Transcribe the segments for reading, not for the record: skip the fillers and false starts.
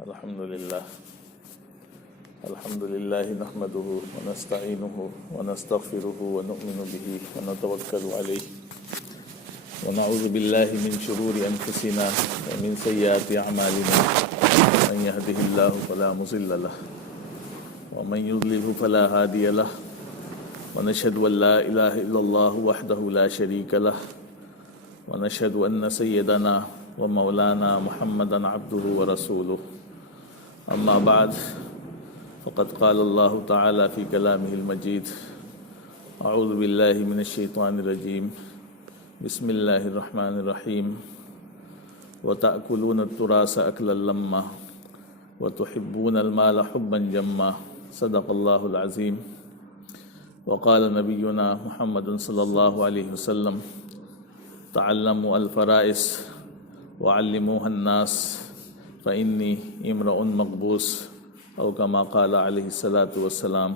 الحمد لله نحمده ونستعينه ونستغفره ونؤمن به ونتوكل عليه ونعوذ بالله من شرور أنفسنا ومن سيئات أعمالنا من يهده الله فلا مضل له ومن يضلل فلا هادي له ونشهد أن لا إله إلا الله وحده لا شريك له ونشهد أن سيدنا ومولانا محمدا عبده ورسوله أما بعد فقد قال الله تعالى في كلامه المجيد أعوذ بالله من الشيطان الرجيم بسم الله الرحمن الرحيم وتأكلون التراث أكلا لما وتحبون المال حبا جما صدق الله العظيم وقال نبينا محمد صلى الله عليه وسلم تعلموا الفرائض وعلموها الناس فإني امرؤ مقبوس او کما قال علیہ الصلاۃ والسلام۔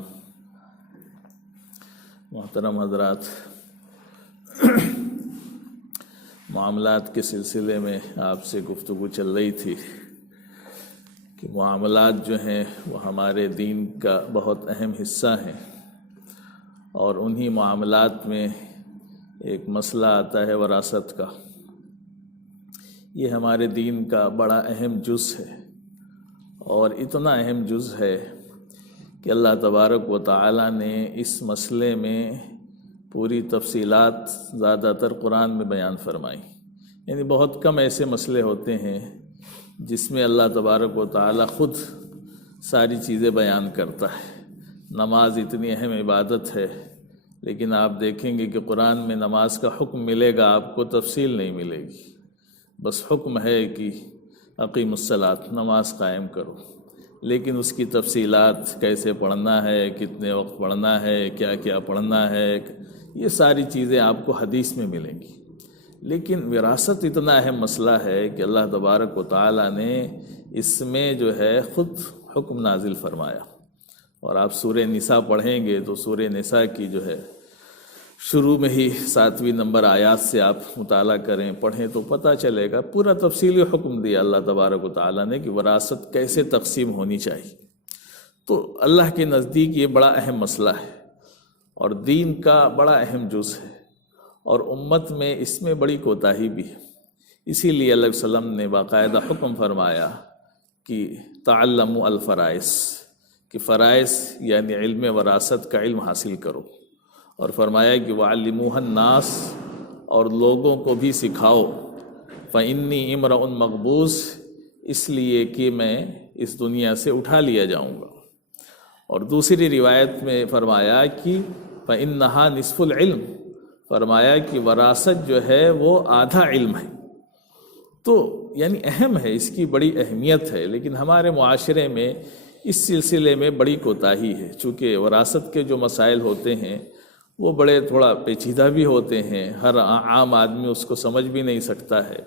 محترم حضرات، معاملات کے سلسلے میں آپ سے گفتگو چل رہی تھی کہ معاملات جو ہیں وہ ہمارے دین کا بہت اہم حصہ ہیں، اور انہی معاملات میں ایک مسئلہ آتا ہے وراثت کا۔ یہ ہمارے دین کا بڑا اہم جز ہے، اور اتنا اہم جز ہے کہ اللہ تبارک و تعالیٰ نے اس مسئلے میں پوری تفصیلات زیادہ تر قرآن میں بیان فرمائی۔ یعنی بہت کم ایسے مسئلے ہوتے ہیں جس میں اللہ تبارک و تعالیٰ خود ساری چیزیں بیان کرتا ہے۔ نماز اتنی اہم عبادت ہے، لیکن آپ دیکھیں گے کہ قرآن میں نماز کا حکم ملے گا، آپ کو تفصیل نہیں ملے گی، بس حکم ہے کہ اقیم الصلاۃ، نماز قائم کرو، لیکن اس کی تفصیلات کیسے پڑھنا ہے، کتنے وقت پڑھنا ہے، کیا کیا پڑھنا ہے، یہ ساری چیزیں آپ کو حدیث میں ملیں گی۔ لیکن وراثت اتنا اہم مسئلہ ہے کہ اللہ تبارک و تعالیٰ نے اس میں جو ہے خود حکم نازل فرمایا۔ اور آپ سورہ نساء پڑھیں گے تو سورہ نساء کی جو ہے شروع میں ہی 7ویں نمبر آیات سے آپ مطالعہ کریں، پڑھیں تو پتہ چلے گا، پورا تفصیلی حکم دیا اللہ تبارک و تعالیٰ نے کہ وراثت کیسے تقسیم ہونی چاہیے۔ تو اللہ کے نزدیک یہ بڑا اہم مسئلہ ہے، اور دین کا بڑا اہم جز ہے، اور امت میں اس میں بڑی کوتاہی بھی ہے۔ اسی لیے اللہ علیہ وسلم نے باقاعدہ حکم فرمایا کہ تعلموا الفرائض، کہ فرائض یعنی علم وراثت کا علم حاصل کرو، اور فرمایا کہ وعلموها الناس، اور لوگوں کو بھی سکھاؤ، فإنی امرؤ مقبوس، اس لیے کہ میں اس دنیا سے اٹھا لیا جاؤں گا۔ اور دوسری روایت میں فرمایا کہ فإنہا نصف العلم، فرمایا کہ وراثت جو ہے وہ آدھا علم ہے۔ تو یعنی اہم ہے، اس کی بڑی اہمیت ہے، لیکن ہمارے معاشرے میں اس سلسلے میں بڑی کوتاہی ہے، چونکہ وراثت کے جو مسائل ہوتے ہیں وہ بڑے تھوڑا پیچیدہ بھی ہوتے ہیں، ہر عام آدمی اس کو سمجھ بھی نہیں سکتا ہے،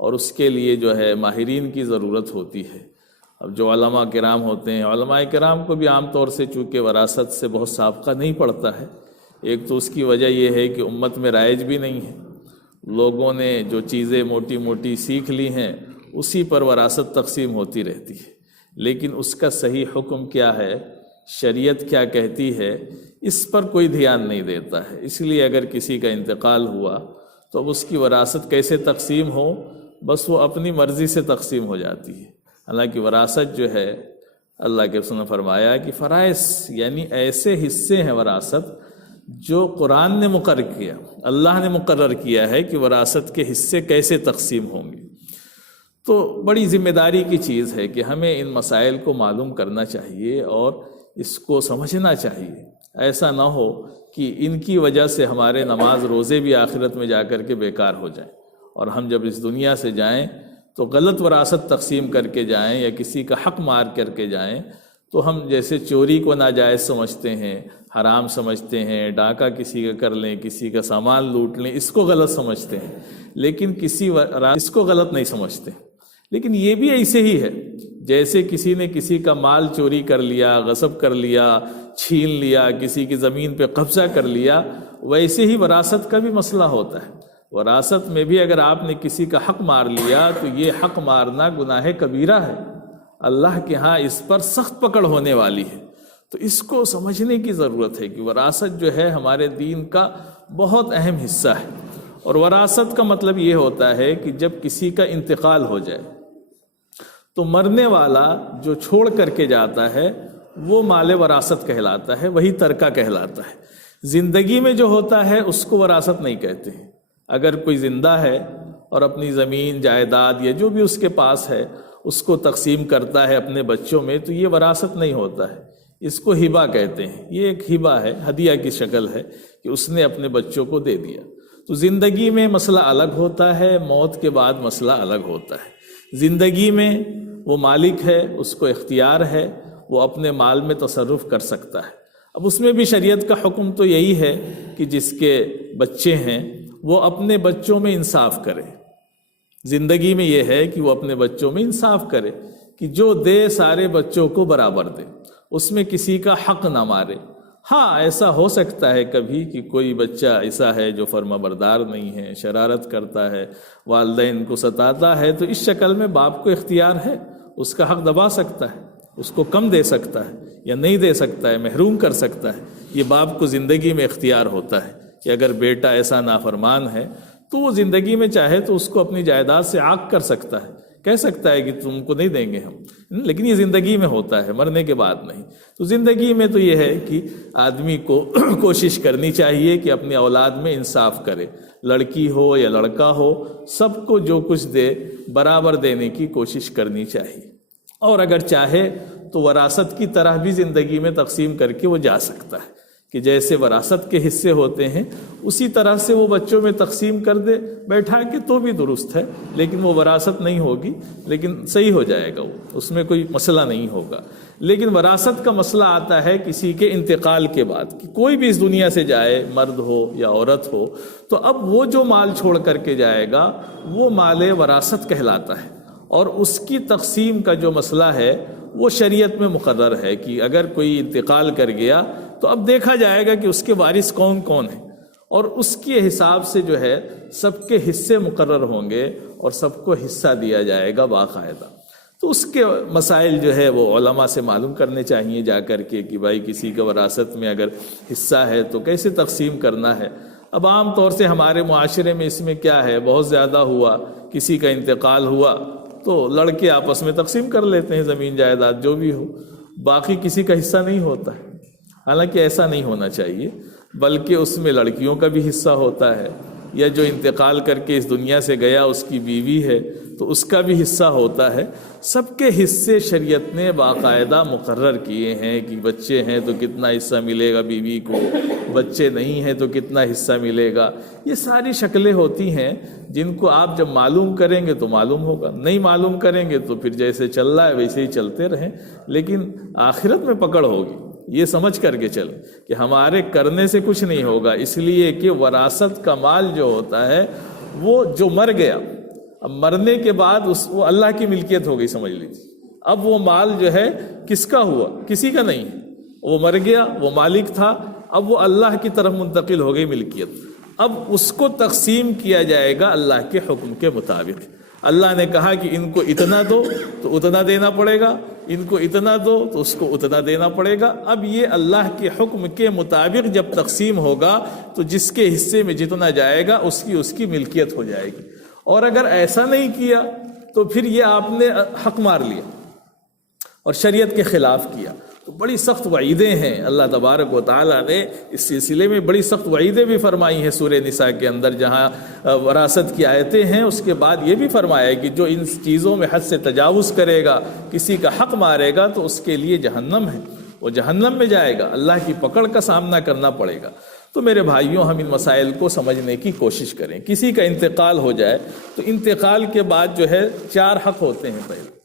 اور اس کے لیے جو ہے ماہرین کی ضرورت ہوتی ہے۔ اب جو علماء کرام ہوتے ہیں، علماء کرام کو بھی عام طور سے چونکہ وراثت سے بہت سابقہ نہیں پڑتا ہے، ایک تو اس کی وجہ یہ ہے کہ امت میں رائج بھی نہیں ہے، لوگوں نے جو چیزیں موٹی موٹی سیکھ لی ہیں اسی پر وراثت تقسیم ہوتی رہتی ہے، لیکن اس کا صحیح حکم کیا ہے، شریعت کیا کہتی ہے، اس پر کوئی دھیان نہیں دیتا ہے۔ اس لیے اگر کسی کا انتقال ہوا تو اب اس کی وراثت کیسے تقسیم ہو، بس وہ اپنی مرضی سے تقسیم ہو جاتی ہے۔ حالانکہ وراثت جو ہے، اللہ کے رسول نے فرمایا کہ فرائض یعنی ایسے حصے ہیں وراثت جو قرآن نے مقرر کیا، اللہ نے مقرر کیا ہے کہ وراثت کے حصے کیسے تقسیم ہوں گے۔ تو بڑی ذمہ داری کی چیز ہے کہ ہمیں ان مسائل کو معلوم کرنا چاہیے اور اس کو سمجھنا چاہیے۔ ایسا نہ ہو کہ ان کی وجہ سے ہمارے نماز روزے بھی آخرت میں جا کر کے بیکار ہو جائیں، اور ہم جب اس دنیا سے جائیں تو غلط وراثت تقسیم کر کے جائیں یا کسی کا حق مار کر کے جائیں، تو ہم جیسے چوری کو ناجائز سمجھتے ہیں، حرام سمجھتے ہیں، ڈاکہ کسی کا کر لیں، کسی کا سامان لوٹ لیں، اس کو غلط سمجھتے ہیں، لیکن اس کو غلط نہیں سمجھتے۔ لیکن یہ بھی ایسے ہی ہے، جیسے کسی نے کسی کا مال چوری کر لیا، غصب کر لیا، چھین لیا، کسی کی زمین پہ قبضہ کر لیا، ویسے ہی وراثت کا بھی مسئلہ ہوتا ہے۔ وراثت میں بھی اگر آپ نے کسی کا حق مار لیا تو یہ حق مارنا گناہ کبیرہ ہے، اللہ کے ہاں اس پر سخت پکڑ ہونے والی ہے۔ تو اس کو سمجھنے کی ضرورت ہے کہ وراثت جو ہے ہمارے دین کا بہت اہم حصہ ہے۔ اور وراثت کا مطلب یہ ہوتا ہے کہ جب کسی کا انتقال ہو جائے تو مرنے والا جو چھوڑ کر کے جاتا ہے وہ مال وراثت کہلاتا ہے، وہی ترکہ کہلاتا ہے۔ زندگی میں جو ہوتا ہے اس کو وراثت نہیں کہتے ہیں۔ اگر کوئی زندہ ہے اور اپنی زمین جائیداد یا جو بھی اس کے پاس ہے اس کو تقسیم کرتا ہے اپنے بچوں میں، تو یہ وراثت نہیں ہوتا ہے، اس کو ہبہ کہتے ہیں۔ یہ ایک ہبہ ہے، ہدیہ کی شکل ہے کہ اس نے اپنے بچوں کو دے دیا۔ تو زندگی میں مسئلہ الگ ہوتا ہے، موت کے بعد مسئلہ الگ ہوتا ہے۔ زندگی میں وہ مالک ہے، اس کو اختیار ہے، وہ اپنے مال میں تصرف کر سکتا ہے۔ اب اس میں بھی شریعت کا حکم تو یہی ہے کہ جس کے بچے ہیں وہ اپنے بچوں میں انصاف کرے۔ زندگی میں یہ ہے کہ وہ اپنے بچوں میں انصاف کرے کہ جو دے سارے بچوں کو برابر دے، اس میں کسی کا حق نہ مارے۔ ہاں ایسا ہو سکتا ہے کبھی کہ کوئی بچہ ایسا ہے جو فرما بردار نہیں ہے، شرارت کرتا ہے، والدین کو ستاتا ہے، تو اس شکل میں باپ کو اختیار ہے، اس کا حق دبا سکتا ہے، اس کو کم دے سکتا ہے یا نہیں دے سکتا ہے، محروم کر سکتا ہے۔ یہ باپ کو زندگی میں اختیار ہوتا ہے کہ اگر بیٹا ایسا نافرمان ہے تو وہ زندگی میں چاہے تو اس کو اپنی جائیداد سے عاق کر سکتا ہے، کہہ سکتا ہے کہ تم کو نہیں دیں گے ہم، لیکن یہ زندگی میں ہوتا ہے، مرنے کے بعد نہیں۔ تو زندگی میں تو یہ ہے کہ آدمی کو کوشش کرنی چاہیے کہ اپنی اولاد میں انصاف کرے، لڑکی ہو یا لڑکا ہو، سب کو جو کچھ دے برابر دینے کی کوشش کرنی چاہیے۔ اور اگر چاہے تو وراثت کی طرح بھی زندگی میں تقسیم کر کے وہ جا سکتا ہے کہ جیسے وراثت کے حصے ہوتے ہیں اسی طرح سے وہ بچوں میں تقسیم کر دے بیٹھا کے تو بھی درست ہے، لیکن وہ وراثت نہیں ہوگی، لیکن صحیح ہو جائے گا، وہ اس میں کوئی مسئلہ نہیں ہوگا۔ لیکن وراثت کا مسئلہ آتا ہے کسی کے انتقال کے بعد، کہ کوئی بھی اس دنیا سے جائے، مرد ہو یا عورت ہو، تو اب وہ جو مال چھوڑ کر کے جائے گا وہ مال وراثت کہلاتا ہے۔ اور اس کی تقسیم کا جو مسئلہ ہے وہ شریعت میں مقرر ہے کہ اگر کوئی انتقال کر گیا تو اب دیکھا جائے گا کہ اس کے وارث کون کون ہیں، اور اس کے حساب سے جو ہے سب کے حصے مقرر ہوں گے اور سب کو حصہ دیا جائے گا باقاعدہ۔ تو اس کے مسائل جو ہے وہ علماء سے معلوم کرنے چاہیے جا کر کے کہ بھائی کسی کا وراثت میں اگر حصہ ہے تو کیسے تقسیم کرنا ہے۔ اب عام طور سے ہمارے معاشرے میں اس میں کیا ہے، بہت زیادہ ہوا، کسی کا انتقال ہوا تو لڑکے آپس میں تقسیم کر لیتے ہیں زمین جائیداد جو بھی ہو، باقی کسی کا حصہ نہیں ہوتا ہے۔ حالانکہ ایسا نہیں ہونا چاہیے، بلکہ اس میں لڑکیوں کا بھی حصہ ہوتا ہے، یا جو انتقال کر کے اس دنیا سے گیا اس کی بیوی ہے تو اس کا بھی حصہ ہوتا ہے۔ سب کے حصے شریعت نے باقاعدہ مقرر کیے ہیں کہ بچے ہیں تو کتنا حصہ ملے گا بیوی کو، بچے نہیں ہیں تو کتنا حصہ ملے گا۔ یہ ساری شکلیں ہوتی ہیں جن کو آپ جب معلوم کریں گے تو معلوم ہوگا، نہیں معلوم کریں گے تو پھر جیسے چل رہا ہے ویسے ہی چلتے رہیں، لیکن آخرت میں پکڑ ہوگی۔ یہ سمجھ کر کے چل کہ ہمارے کرنے سے کچھ نہیں ہوگا، اس لیے کہ وراثت کا مال جو ہوتا ہے وہ جو مر گیا، اب مرنے کے بعد وہ اللہ کی ملکیت ہو گئی سمجھ لیجیے۔ اب وہ مال جو ہے کس کا ہوا؟ کسی کا نہیں، وہ مر گیا، وہ مالک تھا، اب وہ اللہ کی طرف منتقل ہو گئی ملکیت۔ اب اس کو تقسیم کیا جائے گا اللہ کے حکم کے مطابق۔ اللہ نے کہا کہ ان کو اتنا دو تو اتنا دینا پڑے گا، ان کو اتنا دو تو اس کو اتنا دینا پڑے گا۔ اب یہ اللہ کے حکم کے مطابق جب تقسیم ہوگا تو جس کے حصے میں جتنا جائے گا اس کی ملکیت ہو جائے گی۔ اور اگر ایسا نہیں کیا تو پھر یہ آپ نے حق مار لیا اور شریعت کے خلاف کیا۔ تو بڑی سخت وعیدیں ہیں، اللہ تبارک و تعالیٰ نے اس سلسلے میں بڑی سخت وعیدیں بھی فرمائی ہیں سورہ نساء کے اندر، جہاں وراثت کی آیتیں ہیں اس کے بعد یہ بھی فرمایا کہ جو ان چیزوں میں حد سے تجاوز کرے گا، کسی کا حق مارے گا تو اس کے لیے جہنم ہے، وہ جہنم میں جائے گا، اللہ کی پکڑ کا سامنا کرنا پڑے گا۔ تو میرے بھائیوں، ہم ان مسائل کو سمجھنے کی کوشش کریں۔ کسی کا انتقال ہو جائے تو انتقال کے بعد جو ہے 4 حق ہوتے ہیں۔ پہلے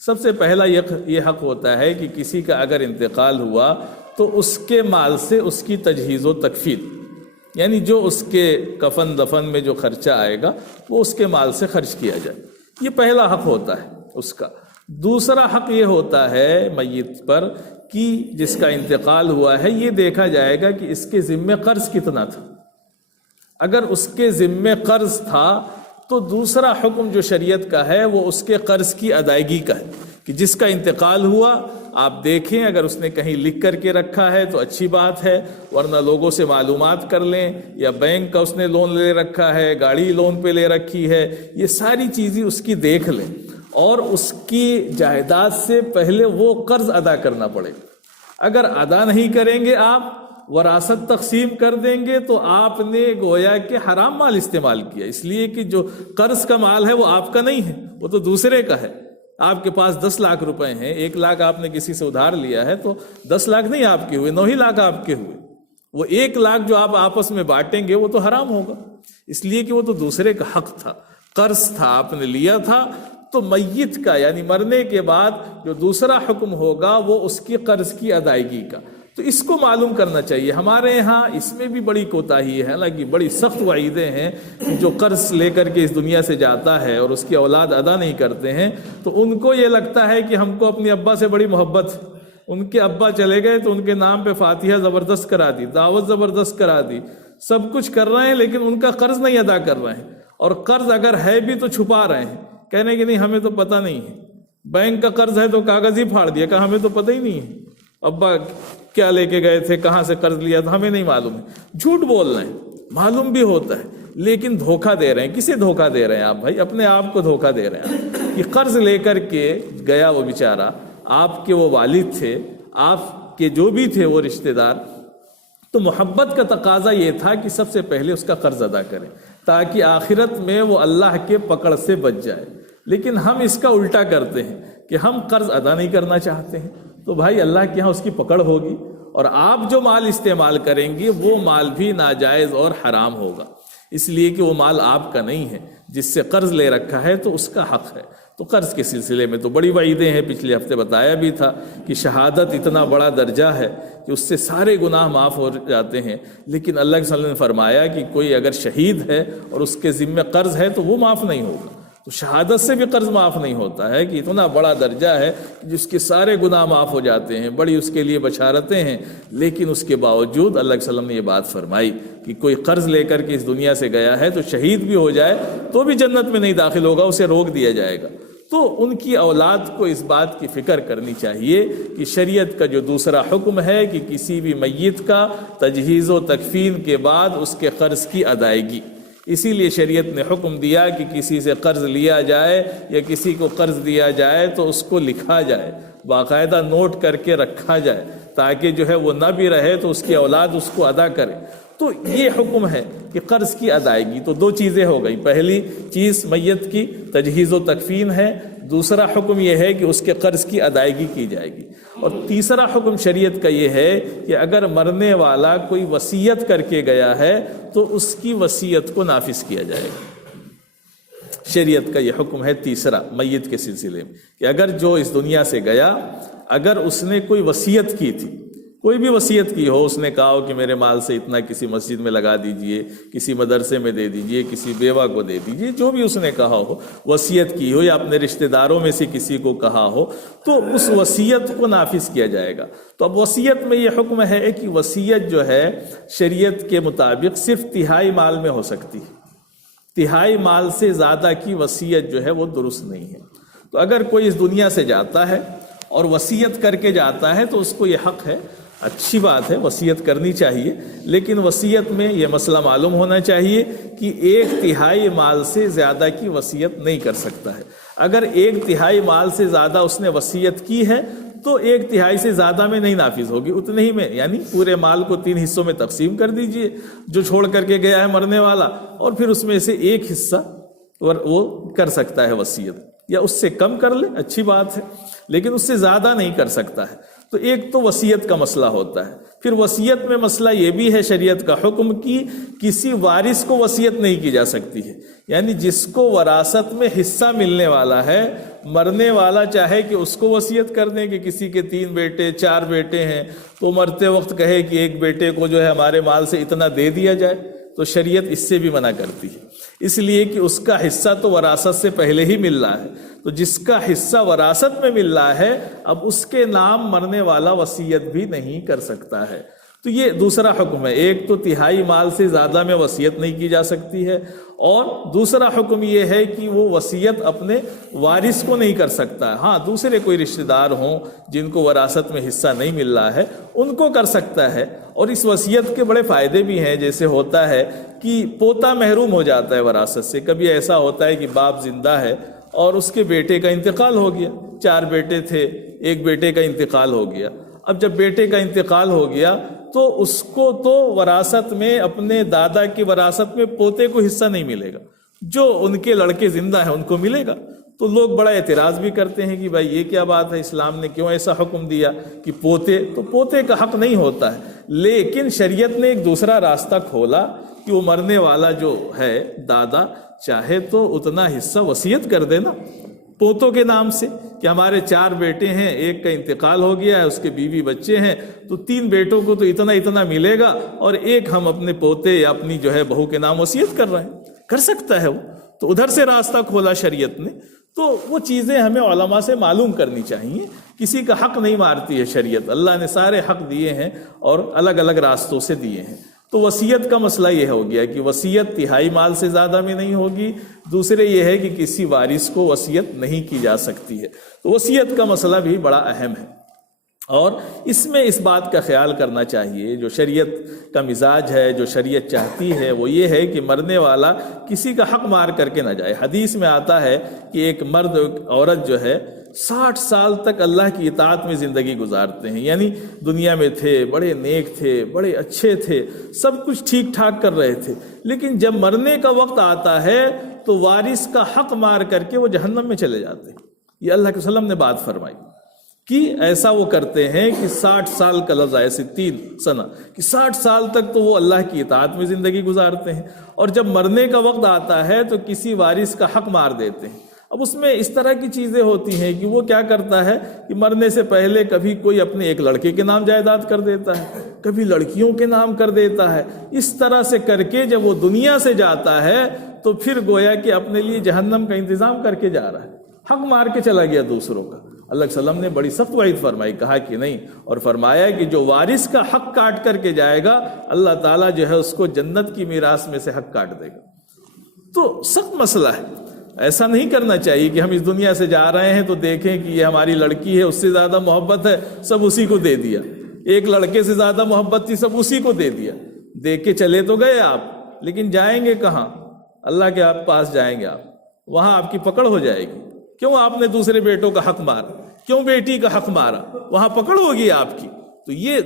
سب سے پہلا یہ حق ہوتا ہے کہ کسی کا اگر انتقال ہوا تو اس کے مال سے اس کی تجہیز و تکفین، یعنی جو اس کے کفن دفن میں جو خرچہ آئے گا وہ اس کے مال سے خرچ کیا جائے، یہ پہلا حق ہوتا ہے اس کا۔ دوسرا حق یہ ہوتا ہے میت پر کہ جس کا انتقال ہوا ہے یہ دیکھا جائے گا کہ اس کے ذمے قرض کتنا تھا۔ اگر اس کے ذمے قرض تھا تو دوسرا حکم جو شریعت کا ہے وہ اس کے قرض کی ادائیگی کا ہے کہ جس کا انتقال ہوا آپ دیکھیں، اگر اس نے کہیں لکھ کر کے رکھا ہے تو اچھی بات ہے، ورنہ لوگوں سے معلومات کر لیں، یا بینک کا اس نے لون لے رکھا ہے، گاڑی لون پہ لے رکھی ہے، یہ ساری چیزیں اس کی دیکھ لیں، اور اس کی جائیداد سے پہلے وہ قرض ادا کرنا پڑے گا۔ اگر ادا نہیں کریں گے، آپ وراثت تقسیم کر دیں گے تو آپ نے گویا کہ حرام مال استعمال کیا، اس لیے کہ جو قرض کا مال ہے وہ آپ کا نہیں ہے، وہ تو دوسرے کا ہے۔ آپ کے پاس 10 لاکھ روپے ہیں، 1 لاکھ آپ نے کسی سے ادھار لیا ہے تو 10 لاکھ نہیں آپ کے ہوئے، 9 ہی لاکھ آپ کے ہوئے۔ وہ 1 لاکھ جو آپ آپس میں بانٹیں گے وہ تو حرام ہوگا، اس لیے کہ وہ تو دوسرے کا حق تھا، قرض تھا، آپ نے لیا تھا۔ تو میت کا یعنی مرنے کے بعد جو دوسرا حکم ہوگا وہ اس کی قرض کی ادائیگی کا، تو اس کو معلوم کرنا چاہیے۔ ہمارے ہاں اس میں بھی بڑی کوتاہی ہے، حالانکہ بڑی سخت وعیدیں ہیں، جو قرض لے کر کے اس دنیا سے جاتا ہے اور اس کی اولاد ادا نہیں کرتے ہیں تو ان کو یہ لگتا ہے کہ ہم کو اپنے ابا سے بڑی محبت، ان کے ابا چلے گئے تو ان کے نام پہ فاتحہ زبردست کرا دی، دعوت زبردست کرا دی، سب کچھ کر رہے ہیں، لیکن ان کا قرض نہیں ادا کر رہے ہیں، اور قرض اگر ہے بھی تو چھپا رہے ہیں، کہنے کہ نہیں ہمیں تو پتہ نہیں ہے۔ بینک کا قرض ہے تو کاغذ ہی پھاڑ دیا، کہا ہمیں تو پتہ ہی نہیں ہے ابا کیا لے کے گئے تھے، کہاں سے قرض لیا تھا، ہمیں نہیں معلوم ہے۔ جھوٹ بول رہے ہیں، معلوم بھی ہوتا ہے لیکن دھوکہ دے رہے ہیں۔ کسے دھوکہ دے رہے ہیں آپ بھائی؟ اپنے آپ کو دھوکہ دے رہے ہیں کہ قرض لے کر کے گیا وہ بیچارہ، آپ کے وہ والد تھے، آپ کے جو بھی تھے وہ رشتہ دار، تو محبت کا تقاضا یہ تھا کہ سب سے پہلے اس کا قرض ادا کریں تاکہ آخرت میں وہ اللہ کے پکڑ سے بچ جائے۔ لیکن ہم اس کا الٹا کرتے ہیں کہ ہم قرض ادا نہیں کرنا چاہتے ہیں، تو بھائی اللہ کے ہاں اس کی پکڑ ہوگی، اور آپ جو مال استعمال کریں گے وہ مال بھی ناجائز اور حرام ہوگا، اس لیے کہ وہ مال آپ کا نہیں ہے، جس سے قرض لے رکھا ہے تو اس کا حق ہے۔ تو قرض کے سلسلے میں تو بڑی وعیدیں ہیں، پچھلے ہفتے بتایا بھی تھا کہ شہادت اتنا بڑا درجہ ہے کہ اس سے سارے گناہ معاف ہو جاتے ہیں، لیکن اللہ کے صلی اللہ علیہ وسلم نے فرمایا کہ کوئی اگر شہید ہے اور اس کے ذمہ قرض ہے تو وہ معاف نہیں ہوگا۔ تو شہادت سے بھی قرض معاف نہیں ہوتا ہے کہ اتنا بڑا درجہ ہے جس کے سارے گناہ معاف ہو جاتے ہیں، بڑی اس کے لیے بشارتیں ہیں، لیکن اس کے باوجود اللہ کے وسلم نے یہ بات فرمائی کہ کوئی قرض لے کر کے اس دنیا سے گیا ہے تو شہید بھی ہو جائے تو بھی جنت میں نہیں داخل ہوگا، اسے روک دیا جائے گا۔ تو ان کی اولاد کو اس بات کی فکر کرنی چاہیے کہ شریعت کا جو دوسرا حکم ہے کہ کسی بھی میت کا تجہیز و تکفین کے بعد اس کے قرض کی ادائیگی، اسی لیے شریعت نے حکم دیا کہ کسی سے قرض لیا جائے یا کسی کو قرض دیا جائے تو اس کو لکھا جائے، باقاعدہ نوٹ کر کے رکھا جائے تاکہ جو ہے وہ نہ بھی رہے تو اس کی اولاد اس کو ادا کرے۔ تو یہ حکم ہے کہ قرض کی ادائیگی، تو 2 چیزیں ہو گئی، پہلی چیز میت کی تجہیز و تکفین ہے، دوسرا حکم یہ ہے کہ اس کے قرض کی ادائیگی کی جائے گی، اور تیسرا حکم شریعت کا یہ ہے کہ اگر مرنے والا کوئی وصیت کر کے گیا ہے تو اس کی وصیت کو نافذ کیا جائے گا۔ شریعت کا یہ حکم ہے تیسرا میت کے سلسلے میں کہ اگر جو اس دنیا سے گیا، اگر اس نے کوئی وصیت کی تھی، کوئی بھی وصیت کی ہو، اس نے کہا ہو کہ میرے مال سے اتنا کسی مسجد میں لگا دیجئے، کسی مدرسے میں دے دیجئے، کسی بیوہ کو دے دیجئے، جو بھی اس نے کہا ہو، وصیت کی ہو یا اپنے رشتہ داروں میں سے کسی کو کہا ہو، تو اس وصیت کو نافذ کیا جائے گا۔ تو اب وصیت میں یہ حکم ہے کہ وصیت جو ہے شریعت کے مطابق صرف 1/3 مال میں ہو سکتی ہے، 1/3 مال سے زیادہ کی وصیت جو ہے وہ درست نہیں ہے۔ تو اگر کوئی اس دنیا سے جاتا ہے اور وصیت کر کے جاتا ہے تو اس کو یہ حق ہے، اچھی بات ہے، وصیت کرنی چاہیے، لیکن وصیت میں یہ مسئلہ معلوم ہونا چاہیے کہ 1/3 مال سے زیادہ کی وصیت نہیں کر سکتا ہے۔ اگر 1/3 مال سے زیادہ اس نے وصیت کی ہے تو 1/3 سے زیادہ میں نہیں نافذ ہوگی، اتنے ہی میں، یعنی پورے مال کو 3 حصوں میں تقسیم کر دیجئے جو چھوڑ کر کے گیا ہے مرنے والا، اور پھر اس میں سے 1 حصہ وہ کر سکتا ہے وصیت، یا اس سے کم کر لے، اچھی بات ہے، لیکن اس سے زیادہ نہیں کر سکتا ہے۔ تو ایک تو وصیت کا مسئلہ ہوتا ہے، پھر وصیت میں مسئلہ یہ بھی ہے شریعت کا حکم کی کسی وارث کو وصیت نہیں کی جا سکتی ہے، یعنی جس کو وراثت میں حصہ ملنے والا ہے، مرنے والا چاہے کہ اس کو وصیت کر دیں کہ کسی کے 3 بیٹے 4 بیٹے ہیں تو مرتے وقت کہے کہ ایک بیٹے کو جو ہے ہمارے مال سے اتنا دے دیا جائے، تو شریعت اس سے بھی منع کرتی ہے، اس لیے کہ اس کا حصہ تو وراثت سے پہلے ہی مل رہا ہے، تو جس کا حصہ وراثت میں مل رہا ہے اب اس کے نام مرنے والا وصیت بھی نہیں کر سکتا ہے۔ تو یہ دوسرا حکم ہے. ایک تو تہائی مال سے زیادہ میں وصیت نہیں کی جا سکتی ہے، اور دوسرا حکم یہ ہے کہ وہ وصیت اپنے وارث کو نہیں کر سکتا. ہاں دوسرے کوئی رشتہ دار ہوں جن کو وراثت میں حصہ نہیں مل رہا ہے ان کو کر سکتا ہے. اور اس وصیت کے بڑے فائدے بھی ہیں. جیسے ہوتا ہے کہ پوتا محروم ہو جاتا ہے وراثت سے. کبھی ایسا ہوتا ہے کہ باپ زندہ ہے اور اس کے بیٹے کا انتقال ہو گیا. 4 بیٹے تھے، ایک بیٹے کا انتقال ہو گیا. اب جب بیٹے کا انتقال ہو گیا تو اس کو تو وراثت میں، اپنے دادا کی وراثت میں پوتے کو حصہ نہیں ملے گا. جو ان کے لڑکے زندہ ہیں ان کو ملے گا. تو لوگ بڑا اعتراض بھی کرتے ہیں کہ بھائی یہ کیا بات ہے، اسلام نے کیوں ایسا حکم دیا کہ پوتے کا حق نہیں ہوتا ہے. لیکن شریعت نے ایک دوسرا راستہ کھولا کہ وہ مرنے والا جو ہے دادا چاہے تو اتنا حصہ وصیت کر دے نا پوتوں کے نام سے، کہ ہمارے 4 بیٹے ہیں، ایک کا انتقال ہو گیا ہے، اس کے بیوی بچے ہیں، تو 3 بیٹوں کو تو اتنا ملے گا، اور ایک ہم اپنے پوتے یا اپنی جو ہے بہو کے نام وصیت کر رہے ہیں. کر سکتا ہے وہ. تو ادھر سے راستہ کھولا شریعت نے. تو وہ چیزیں ہمیں علماء سے معلوم کرنی چاہیے. کسی کا حق نہیں مارتی ہے شریعت. اللہ نے سارے حق دیے ہیں اور الگ الگ راستوں سے دیے ہیں. تو وصیت کا مسئلہ یہ ہو گیا کہ وصیت تہائی مال سے زیادہ میں نہیں ہوگی. دوسرے یہ ہے کہ کسی وارث کو وصیت نہیں کی جا سکتی ہے. تو وصیت کا مسئلہ بھی بڑا اہم ہے، اور اس میں اس بات کا خیال کرنا چاہیے. جو شریعت کا مزاج ہے، جو شریعت چاہتی ہے، وہ یہ ہے کہ مرنے والا کسی کا حق مار کر کے نہ جائے. حدیث میں آتا ہے کہ ایک مرد ایک عورت جو ہے 60 سال تک اللہ کی اطاعت میں زندگی گزارتے ہیں. یعنی دنیا میں تھے، بڑے نیک تھے، بڑے اچھے تھے، سب کچھ ٹھیک ٹھاک کر رہے تھے، لیکن جب مرنے کا وقت آتا ہے تو وارث کا حق مار کر کے وہ جہنم میں چلے جاتے ہیں. یہ اللہ کے وسلم نے بات فرمائی کہ ایسا وہ کرتے ہیں کہ 60 سال کا لفظ ہے 60 سنہ، کہ 60 سال تک تو وہ اللہ کی اطاعت میں زندگی گزارتے ہیں، اور جب مرنے کا وقت آتا ہے تو کسی وارث کا حق مار دیتے ہیں. اب اس میں اس طرح کی چیزیں ہوتی ہیں کہ وہ کیا کرتا ہے کہ مرنے سے پہلے کبھی کوئی اپنے ایک لڑکے کے نام جائیداد کر دیتا ہے، کبھی لڑکیوں کے نام کر دیتا ہے. اس طرح سے کر کے جب وہ دنیا سے جاتا ہے تو پھر گویا کہ اپنے لیے جہنم کا انتظام کر کے جا رہا ہے. حق مار کے چلا گیا دوسروں کا. اللہ کے وسلم نے بڑی سخت وعید فرمائی، کہا کہ نہیں، اور فرمایا کہ جو وارث کا حق کاٹ کر کے جائے گا اللہ تعالیٰ جو ہے اس کو جنت کی میراث میں سے حق کاٹ دے گا. تو سخت مسئلہ ہے. ایسا نہیں کرنا چاہیے کہ ہم اس دنیا سے جا رہے ہیں تو دیکھیں کہ یہ ہماری لڑکی ہے، اس سے زیادہ محبت ہے، سب اسی کو دے دیا. ایک لڑکے سے زیادہ محبت تھی، سب اسی کو دے دیا. دیکھ کے چلے تو گئے آپ، لیکن جائیں گے کہاں؟ اللہ کے پاس جائیں گے آپ. وہاں آپ کی پکڑ ہو جائے گی. کیوں آپ نے دوسرے بیٹوں کا حق مارا؟ کیوں بیٹی کا حق مارا؟ وہاں پکڑ ہوگی آپ کی. تو یہ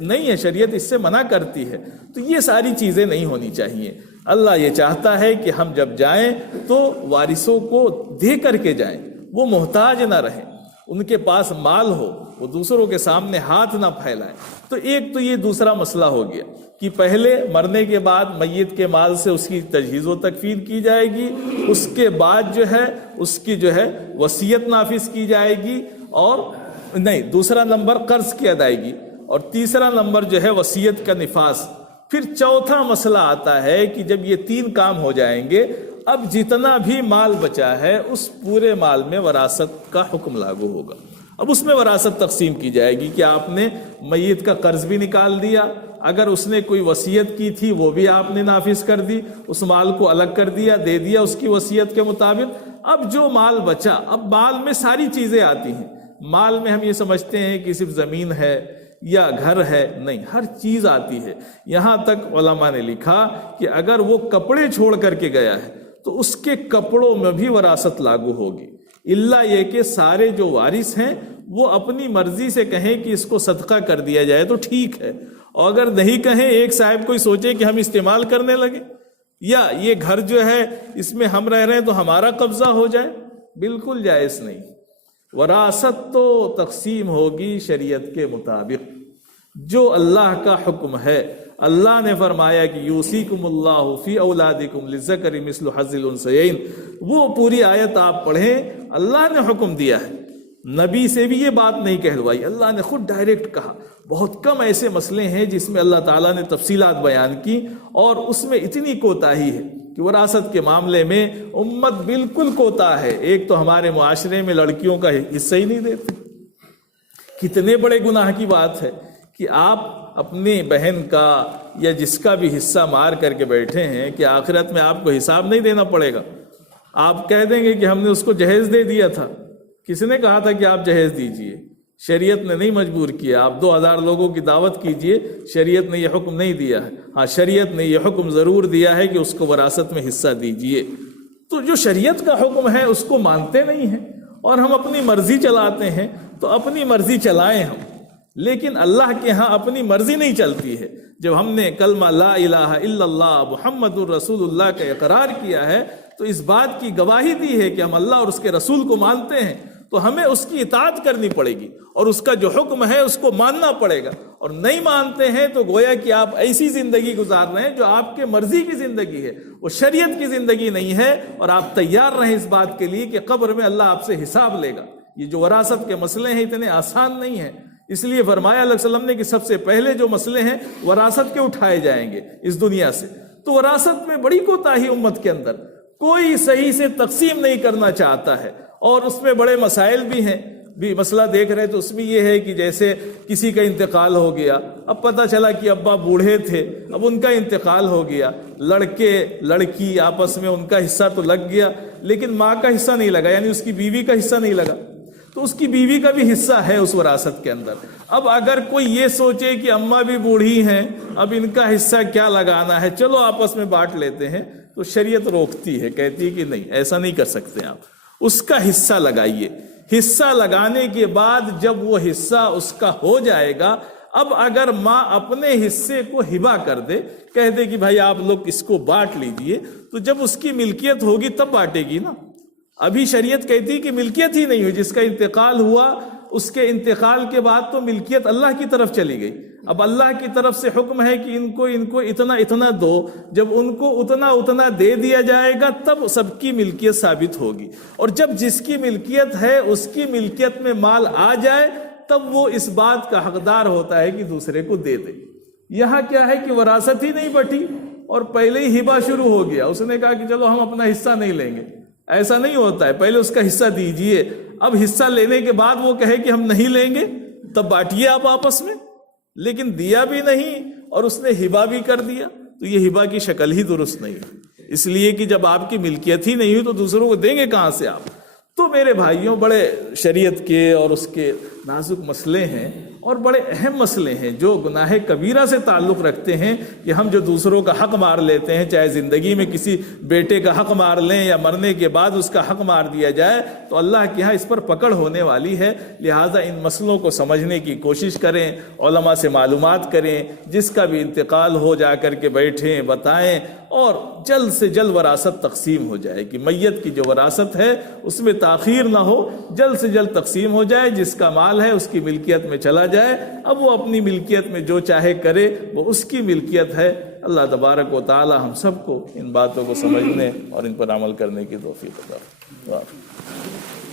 نہیں ہے، شریعت اس سے منع کرتی ہے. تو یہ ساری چیزیں نہیں ہونی چاہیے. اللہ یہ چاہتا ہے کہ ہم جب جائیں تو وارثوں کو دے کر کے جائیں، وہ محتاج نہ رہیں، ان کے پاس مال ہو، وہ دوسروں کے سامنے ہاتھ نہ پھیلائیں. تو ایک تو یہ دوسرا مسئلہ ہو گیا کہ پہلے مرنے کے بعد میت کے مال سے اس کی تجہیز و تکفین کی جائے گی، اس کے بعد جو ہے اس کی جو ہے وصیت نافذ کی جائے گی، اور نہیں، دوسرا نمبر قرض کی ادائیگی، اور تیسرا نمبر جو ہے وصیت کا نفاذ. پھر چوتھا مسئلہ آتا ہے کہ جب یہ 3 کام ہو جائیں گے، اب جتنا بھی مال بچا ہے اس پورے مال میں وراثت کا حکم لاگو ہوگا. اب اس میں وراثت تقسیم کی جائے گی کہ آپ نے میت کا قرض بھی نکال دیا، اگر اس نے کوئی وصیت کی تھی وہ بھی آپ نے نافذ کر دی، اس مال کو الگ کر دیا، دے دیا اس کی وصیت کے مطابق. اب جو مال بچا، اب مال میں ساری چیزیں آتی ہیں. مال میں ہم یہ سمجھتے ہیں کہ صرف زمین ہے یا گھر ہے، نہیں، ہر چیز آتی ہے. یہاں تک علماء نے لکھا کہ اگر وہ کپڑے چھوڑ کر کے گیا ہے تو اس کے کپڑوں میں بھی وراثت لاگو ہوگی، الا یہ کہ سارے جو وارث ہیں وہ اپنی مرضی سے کہیں کہ اس کو صدقہ کر دیا جائے تو ٹھیک ہے، اور اگر نہیں کہیں، ایک صاحب کوئی سوچے کہ ہم استعمال کرنے لگے، یا یہ گھر جو ہے اس میں ہم رہ رہے ہیں تو ہمارا قبضہ ہو جائے، بالکل جائز نہیں. وراثت تو تقسیم ہوگی شریعت کے مطابق، جو اللہ کا حکم ہے. اللہ نے فرمایا کہ یوصیکم اللہ فی اولادکم للذکر مثل حظ الانثیین، وہ پوری آیت آپ پڑھیں، اللہ نے حکم دیا ہے. نبی سے بھی یہ بات نہیں کہلوائی، اللہ نے خود ڈائریکٹ کہا. بہت کم ایسے مسئلے ہیں جس میں اللہ تعالیٰ نے تفصیلات بیان کی، اور اس میں اتنی کوتاہی ہے کہ وراثت کے معاملے میں امت بالکل کوتاہ ہے. ایک تو ہمارے معاشرے میں لڑکیوں کا حصہ ہی نہیں دیتے. کتنے بڑے گناہ کی بات ہے کہ آپ اپنی بہن کا یا جس کا بھی حصہ مار کر کے بیٹھے ہیں کہ آخرت میں آپ کو حساب نہیں دینا پڑے گا. آپ کہہ دیں گے کہ ہم نے اس کو جہیز دے دیا تھا. کس نے کہا تھا کہ آپ جہیز دیجئے؟ شریعت نے نہیں مجبور کیا. آپ 2000 لوگوں کی دعوت کیجئے، شریعت نے یہ حکم نہیں دیا ہے. ہاں، شریعت نے یہ حکم ضرور دیا ہے کہ اس کو وراثت میں حصہ دیجئے. تو جو شریعت کا حکم ہے اس کو مانتے نہیں ہیں اور ہم اپنی مرضی چلاتے ہیں. تو اپنی مرضی چلائیں ہم، لیکن اللہ کے ہاں اپنی مرضی نہیں چلتی ہے. جب ہم نے کلمہ لا الہ الا اللہ محمد الرسول اللہ کا اقرار کیا ہے تو اس بات کی گواہی دی ہے کہ ہم اللہ اور اس کے رسول کو مانتے ہیں، تو ہمیں اس کی اطاعت کرنی پڑے گی اور اس کا جو حکم ہے اس کو ماننا پڑے گا. اور نہیں مانتے ہیں تو گویا کہ آپ ایسی زندگی گزار رہے ہیں جو آپ کے مرضی کی زندگی ہے، وہ شریعت کی زندگی نہیں ہے. اور آپ تیار رہیں اس بات کے لیے کہ قبر میں اللہ آپ سے حساب لے گا. یہ جو وراثت کے مسئلے ہیں اتنے آسان نہیں ہیں. اس لیے فرمایا علیہ وسلم نے کہ سب سے پہلے جو مسئلے ہیں وراثت کے اٹھائے جائیں گے اس دنیا سے. تو وراثت میں بڑی کوتاہی امت کے اندر، کوئی صحیح سے تقسیم نہیں کرنا چاہتا ہے اور اس میں بڑے مسائل بھی ہیں. بھی مسئلہ دیکھ رہے تو اس میں یہ ہے کہ جیسے کسی کا انتقال ہو گیا، اب پتہ چلا کہ ابا بوڑھے تھے، اب ان کا انتقال ہو گیا، لڑکے لڑکی آپس میں ان کا حصہ تو لگ گیا لیکن ماں کا حصہ نہیں لگا، یعنی اس کی بیوی کا حصہ نہیں لگا. تو اس کی بیوی کا بھی حصہ ہے اس وراثت کے اندر. اب اگر کوئی یہ سوچے کہ اماں بھی بوڑھی ہیں، اب ان کا حصہ کیا لگانا ہے، چلو آپس میں بانٹ لیتے ہیں، تو شریعت روکتی ہے، کہتی ہے کہ نہیں، ایسا نہیں کر سکتے آپ. اس کا حصہ لگائیے. حصہ لگانے کے بعد جب وہ حصہ اس کا ہو جائے گا، اب اگر ماں اپنے حصے کو ہبہ کر دے، کہہ دے کہ بھائی آپ لوگ اس کو بانٹ لیجئے، تو جب اس کی ملکیت ہوگی تب بانٹے گی نا. ابھی شریعت کہتی کہ ملکیت ہی نہیں ہوئی، جس کا انتقال ہوا اس کے انتقال کے بعد تو ملکیت اللہ کی طرف چلی گئی. اب اللہ کی طرف سے حکم ہے کہ ان کو اتنا دو. جب ان کو اتنا دے دیا جائے گا تب سب کی ملکیت ثابت ہوگی. اور جب جس کی ملکیت ہے اس کی ملکیت میں مال آ جائے تب وہ اس بات کا حقدار ہوتا ہے کہ دوسرے کو دے دے. یہاں کیا ہے کہ وراثت ہی نہیں بٹی اور پہلے ہی ہبہ شروع ہو گیا. اس نے کہا کہ چلو ہم اپنا حصہ نہیں لیں گے. ایسا نہیں ہوتا ہے، پہلے اس کا حصہ دیجئے. اب حصہ لینے کے بعد وہ کہے کہ ہم نہیں لیں گے، تب بانٹیے آپ آپس میں. لیکن دیا بھی نہیں اور اس نے ہبہ بھی کر دیا، تو یہ ہبہ کی شکل ہی درست نہیں ہے. اس لیے کہ جب آپ کی ملکیت ہی نہیں ہوئی تو دوسروں کو دیں گے کہاں سے آپ. تو میرے بھائیوں، بڑے شریعت کے اور اس کے نازک مسئلے ہیں اور بڑے اہم مسئلے ہیں جو گناہ کبیرہ سے تعلق رکھتے ہیں کہ ہم جو دوسروں کا حق مار لیتے ہیں، چاہے زندگی میں کسی بیٹے کا حق مار لیں یا مرنے کے بعد اس کا حق مار دیا جائے، تو اللہ کے ہاں اس پر پکڑ ہونے والی ہے. لہٰذا ان مسئلوں کو سمجھنے کی کوشش کریں، علماء سے معلومات کریں، جس کا بھی انتقال ہو جا کر کے بیٹھیں، بتائیں، اور جلد سے جلد وراثت تقسیم ہو جائے کہ میت کی جو وراثت ہے اس میں تاخیر نہ ہو، جلد سے جلد تقسیم ہو جائے. جس کا مال ہے اس کی ملکیت میں چلا جائے. اب وہ اپنی ملکیت میں جو چاہے کرے، وہ اس کی ملکیت ہے. اللہ تبارک و تعالی ہم سب کو ان باتوں کو سمجھنے اور ان پر عمل کرنے کی توفیق عطا فرمائے.